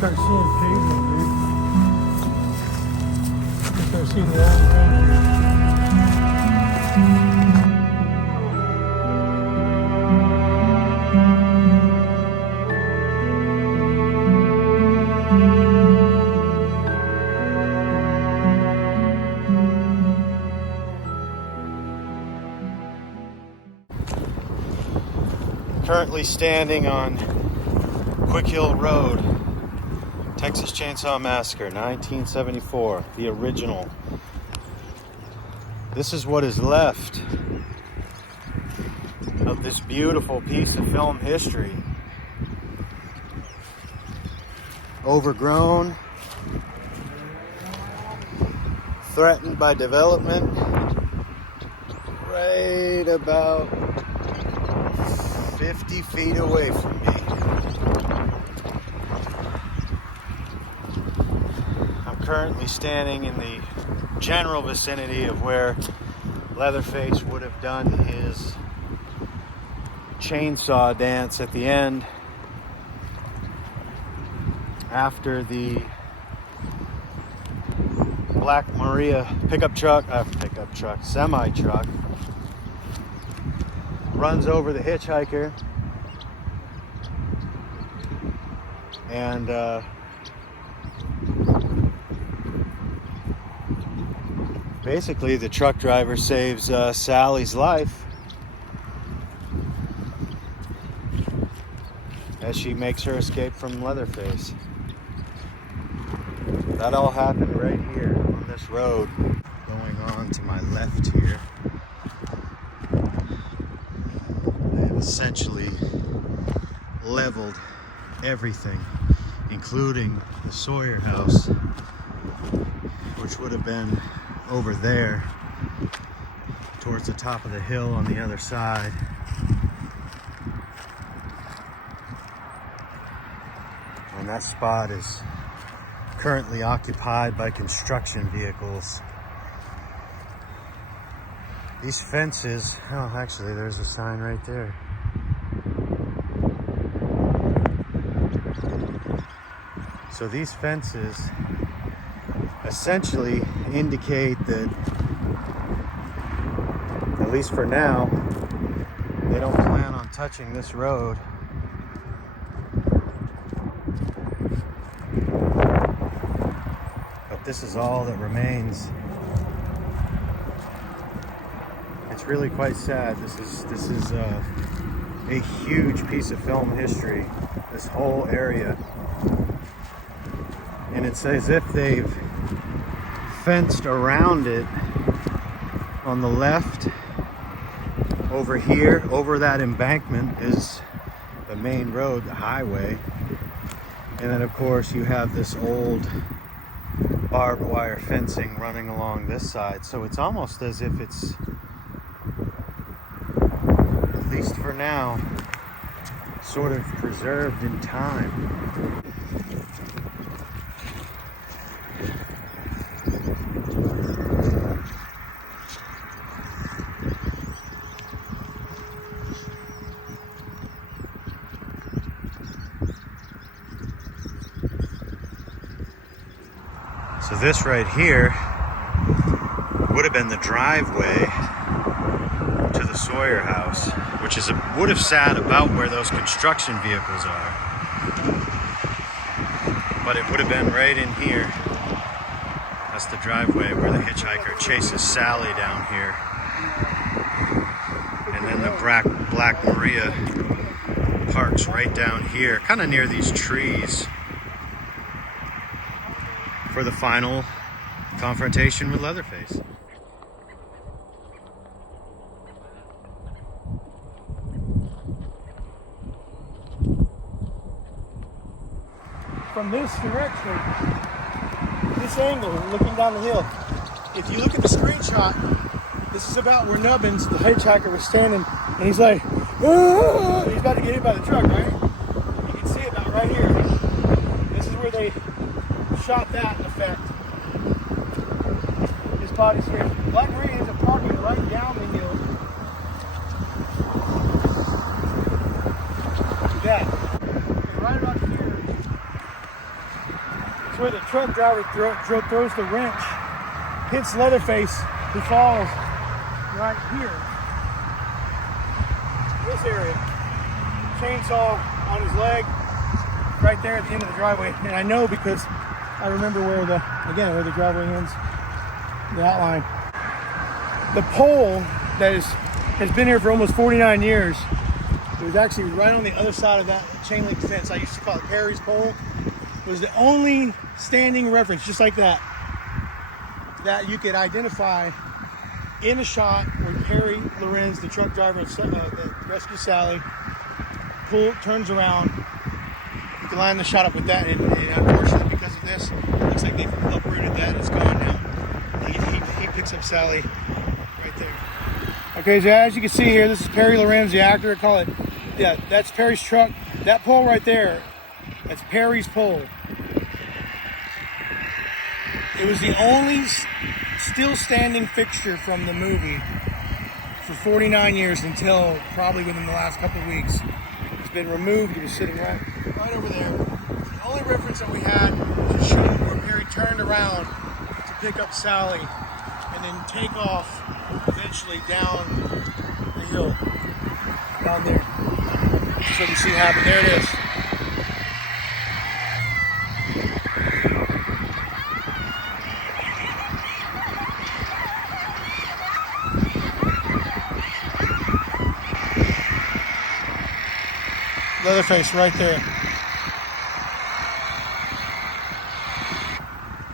start seeing pavement, dude. You start seeing the old road here. Currently standing on Quick Hill Road, Texas Chainsaw Massacre, 1974, the original. This is what is left of this beautiful piece of film history. Overgrown, threatened by development, right about 50 feet away from me. I'm currently standing in the general vicinity of where Leatherface would have done his chainsaw dance at the end after the Black Maria semi-truck runs over the hitchhiker and basically the truck driver saves Sally's life as she makes her escape from Leatherface. That all happened right here on this road. Going on to my left here, essentially leveled everything, including the Sawyer house, which would have been over there towards the top of the hill on the other side. And that spot is currently occupied by construction vehicles. These fences, oh, actually there's a sign right there. So these fences essentially indicate that, at least for now, they don't plan on touching this road. But this is all that remains. It's really quite sad. This is a huge piece of film history, this whole area. And it's as if they've fenced around it on the left. Over here, over that embankment, is the main road, the highway. And then of course you have this old barbed wire fencing running along this side. So it's almost as if it's, at least for now, sort of preserved in time. So this right here would have been the driveway to the Sawyer house, which would have sat about where those construction vehicles are. But it would have been right in here. That's the driveway where the hitchhiker chases Sally down here. And then the Black Maria parks right down here, kind of near these trees, for the final confrontation with Leatherface. From this direction, this angle, looking down the hill, if you look at the screenshot, this is about where Nubbins, the hitchhiker, was standing, and he's like, "Ah!" He's about to get hit by the truck, right? You can see it about right here. This is where they shot that in effect. His body's here. Black Maria ends up parking right down the hill. Look at that. And right about here where the truck driver throws the wrench, hits Leatherface, who falls right here. This area. Chainsaw on his leg, right there at the end of the driveway. And I know because I remember where the driveway ends, the outline. The pole that has been here for almost 49 years, it was actually right on the other side of that chain link fence. I used to call it Perry's pole. It was the only standing reference, just like that, that you could identify in a shot where Perry Lorenz, the truck driver that rescues Sally, turns around. You can line the shot up with that, and unfortunately, because of this, it looks like they've uprooted that. It's gone now. He picks up Sally right there. Okay, so as you can see here, this is Perry Lorenz, the actor. I call it, yeah, that's Perry's truck. That pole right there, that's Perry's pole. It was the only still standing fixture from the movie for 49 years until probably within the last couple of weeks. It's been removed. It was sitting right over there. The only reference that we had was a shot where Perry turned around to pick up Sally and then take off eventually down the hill down there. That's what you see happen. There it is. Leatherface right there.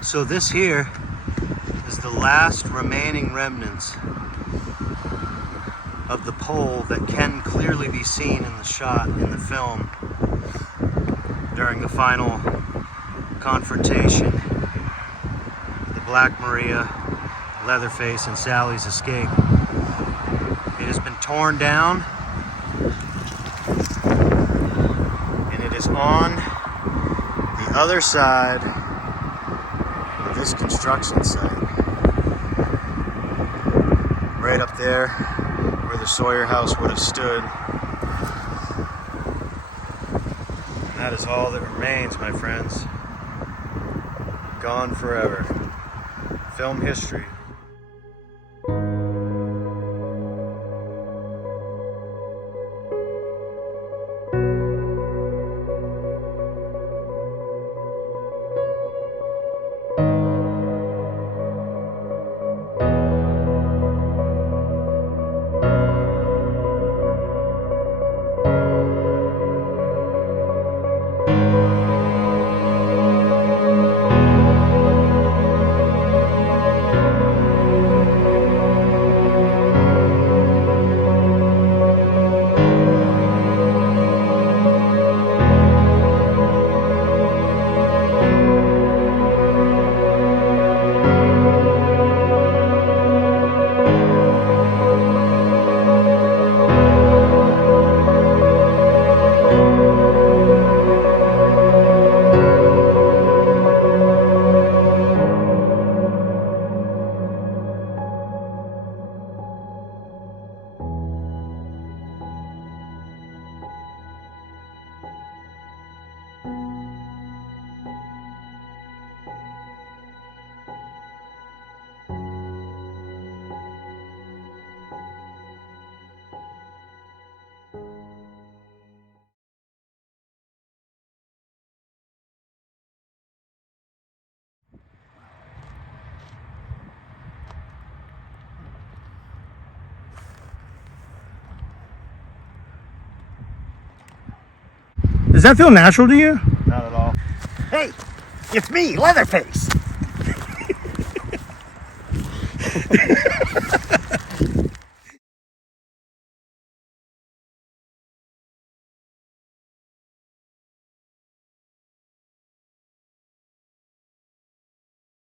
So this here is the last remaining remnants of the pole that can clearly be seen in the shot in the film during the final confrontation. The Black Maria, Leatherface, and Sally's escape. It has been torn down, and it is on the other side of this construction site. Right up there where the Sawyer house would have stood. And that is all that remains, my friends. Gone forever. Film history. Does that feel natural to you? Not at all. Hey, it's me, Leatherface.